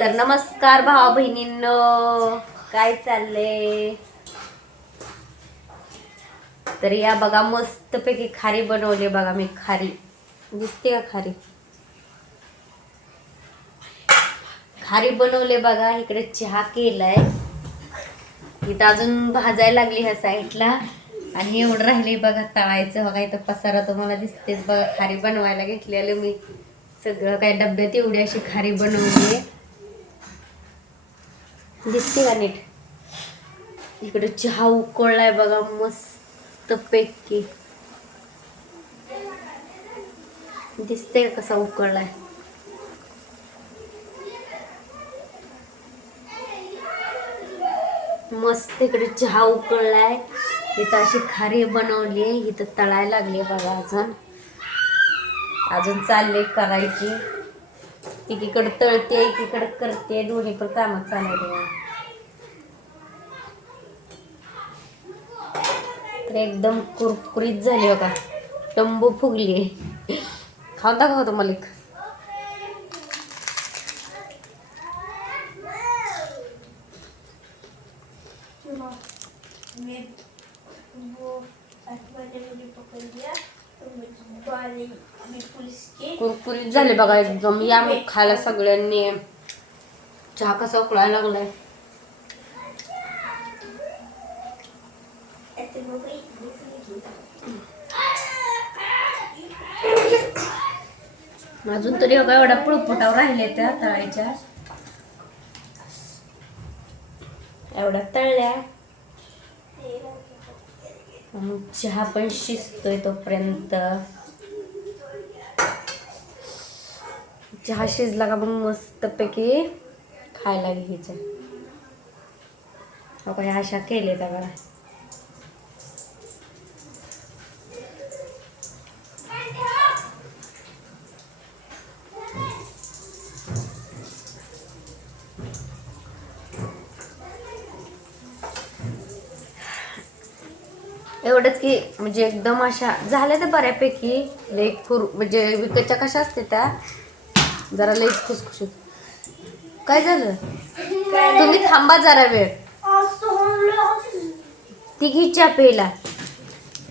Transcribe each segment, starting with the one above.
तर नमस्कार भावा बहिणींनो, काय चाललंय? तर या बघा मस्तपैकी खारी बनवली बघा मी. खारी दिसते का? खारी बनवले बघा. इकडे चहा केलाय, इथं अजून भाजायला लागली ह्या साईडला, आणि एवढं राहिले बघा तळायचं. बघा इथं पसारा तुम्हाला दिसतेच बघा. खारी बनवायला घेतलेलं मी सगळं काय डब्यात एवढी अशी खारी बनवली. दिसते का नीट? इकडे चहा उकळलाय बघा मस्त पैकी. दिसते का कसा उकळलाय? मस्त इकडे चहा उकळलाय. इथं अशी खारी बनवली, इथं तळायला लागली बघा. अजून चालले करायची. एकीकडे तळते एकीकडे करते, दोन्ही पण कामात चालवते. तर एकदम कुरकुरीत झाली बघा, टंबू फुगली. खाऊन दाखवतो मलिक. कुरकुरीत झाले बघा एकदम. या मग खायला सगळ्यांनी. चहा कसा उकळायला लागलाय. अजून तरी बघा एवढा पुळपुटावर राहिले त्या तळायच्या. एवढा तळल्या. चहा पण शिजतोय तोपर्यंत. चहा शिजला का मग मस्तपैकी खायला घ्यायचं. ह्या अशा केले बघा. एवढंच की म्हणजे एकदम अशा झाल्या तर बऱ्यापैकी. लई म्हणजे विकतच्या कशा असते त्या जरा लईच खुसखुशीत. काय झालं? तुम्ही थांबा जरा वेळ. ती घी चहा प्यायला.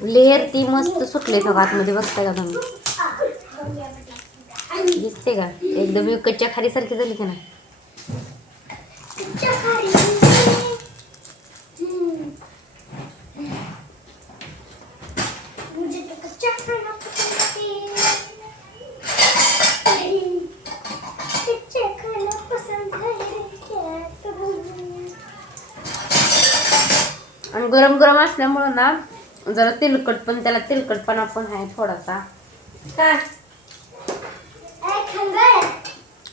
लेअर ती मस्त सुटले का आतमध्ये, बघताय का तुम्ही? दिसते का? एकदम विकतच्या खारी सारखी झाली का ना? आणि गरम गरम असल्यामुळं ना जरा तेलकट पण, त्याला तेलकटपणा पण आहे थोडासा.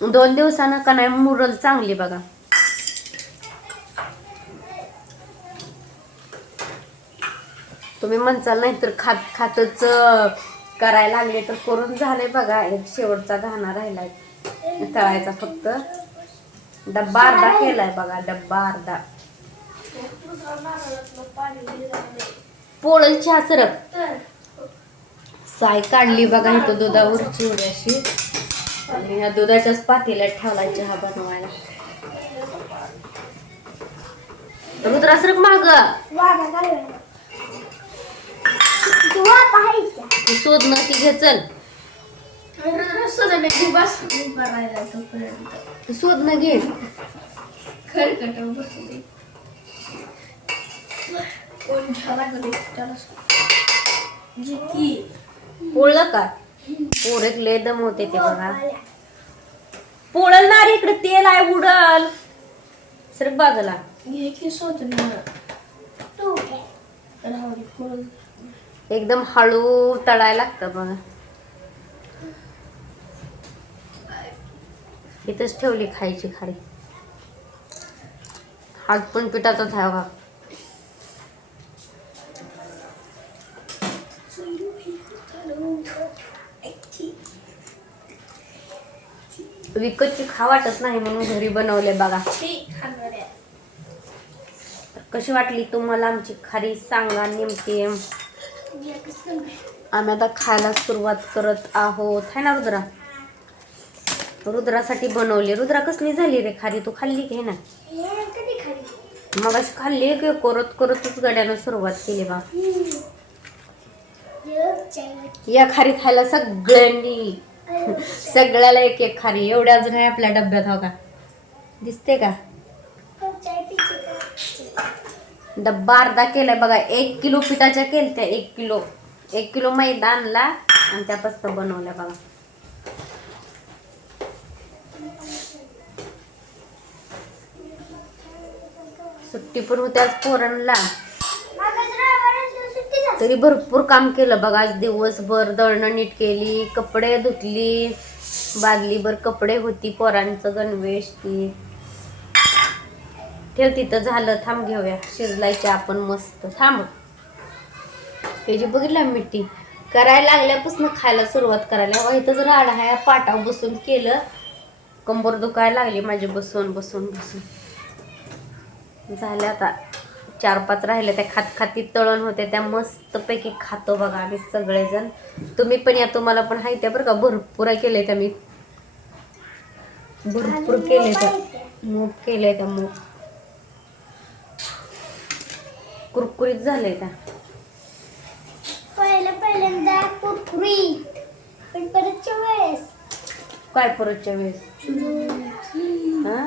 2 दिवसानं का नाही मुरल चांगली बघा. तुम्ही म्हणचाल नाही तर खातच करायला लागले तर करून झाले बघा. एक शेवटचा घाणा राहिलाय तळायचा फक्त. डब्बा अर्धा केलाय बघा, डब्बा अर्धा. पोळल चहा सरक. साय काढली बघा इथं दुधावरची एवढी अशी, आणि ह्या दुधाच्याच पातेल्यात ठेवला चहा बनवायला. रुद्रा सरक माग. शोध न ती घे. चल शोध न घे. पोळलं का? पोरक लय दम होते ते बघा. पोळल ना रे, इकडे तेल आहे उडल. सरक बाजूला. एकदम हळू तळायला लागतं बघा. इथंच ठेवली खायची खारी. हात पण पिठाचाच आहे बघा. विकतची खा वाटत नाही म्हणून घरी बनवले बघा. कशी वाटली तुम्हाला आमची खारी सांगा नेमकी. आम्ही आता खायला सुरुवात करत आहोत, है ना रुद्रा? रुद्रासाठी बनवली. रुद्रा कसली झाली रे खारी? तू खाल्ली की ना? मग अशी खाल्ली की करत करतच गड्यानं सुरुवात केली बा. या खारी खायला सगळ्यांनी, सगळ्याला एक एक खारी. एवढ्या अजून आहे आपल्या डब्यात. हो का, दिसते का? डब्बा अर्धा केलाय बघा. 1 किलो पिठाच्या केलत्या. 1 किलो मैदा आणला आणि त्यापासून बनवल्या बघा. सुट्टी पण होती आज पोरांना, तरी भरपूर काम केलं बघा आज दिवसभर. दळणं नीट केली, कपडे धुतली, बादलीभर कपडे होती पोरांचं गणवेश ती. ठेव तिथं. झालं, थांब घेऊया. शिजलायचे आपण मस्त. थांब. हे जे बघितलं मिठी करायला लागल्यापासून खायला सुरुवात करायला. हवा इथंच राडा आहे. पाटावर बसून केलं. कंबर दुखायला लागली माझी बसून बसून बसून. झाल्या आता 4-5 राहिले. त्या खाती तळण होते त्या मस्तपैकी खातो बघा आम्ही सगळेजण. तुम्ही पण या, तुम्हाला पण हाय त्या बरं का. भरपूर केले त्या मी, भरपूर केले त्या. मूग केले त्या, मूग कुरकुरीत झाले त्या. पहिल्यांदा कुरकुरीत, पण परतच्या वेळेस काय परतच्या वेळेस हा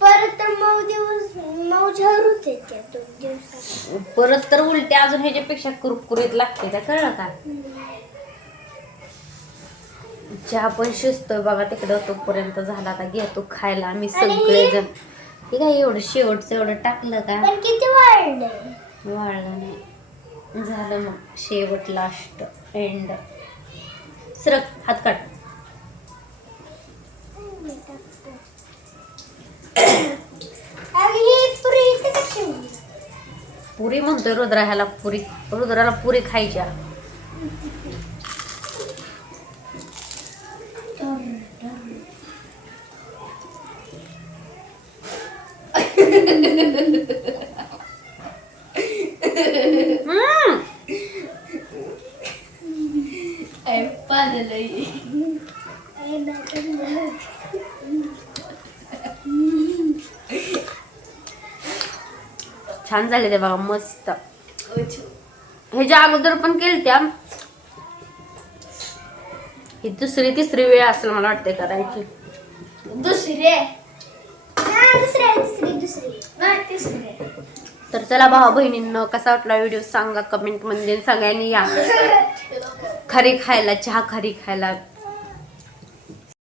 परत मऊ झार होते त्या 2 दिवसात. परत तर उलटे अजून ह्याच्यापेक्षा कुरकुरीत लागते त्या. कळलं का? चहा पण शिजतोय बघा तिकडं. तोपर्यंत झाला आता घेतो खायला आम्ही सगळेजण. हे काय एवढं शेवटचं एवढं टाकलं का? पण किती वाढलंय? वाळलं नाही. झालं मग शेवट, लास्ट एंड. सरक, हात काढ. पुरी म्हणतोय रुद्रा ह्याला. पुरी, रुद्राला पुरी खायच्या. छान झाले ते बघा मस्त. ह्याच्या अगोदर पण केलत्या. ही 2री-3री वेळ असेल मला वाटते करायची. दुसरी. तर चला भावा बहिणींनो, कसा वाटला व्हिडिओ सांगा कमेंट मध्ये. सगळ्यांनी या खारी खायला, चहा खारी खायला.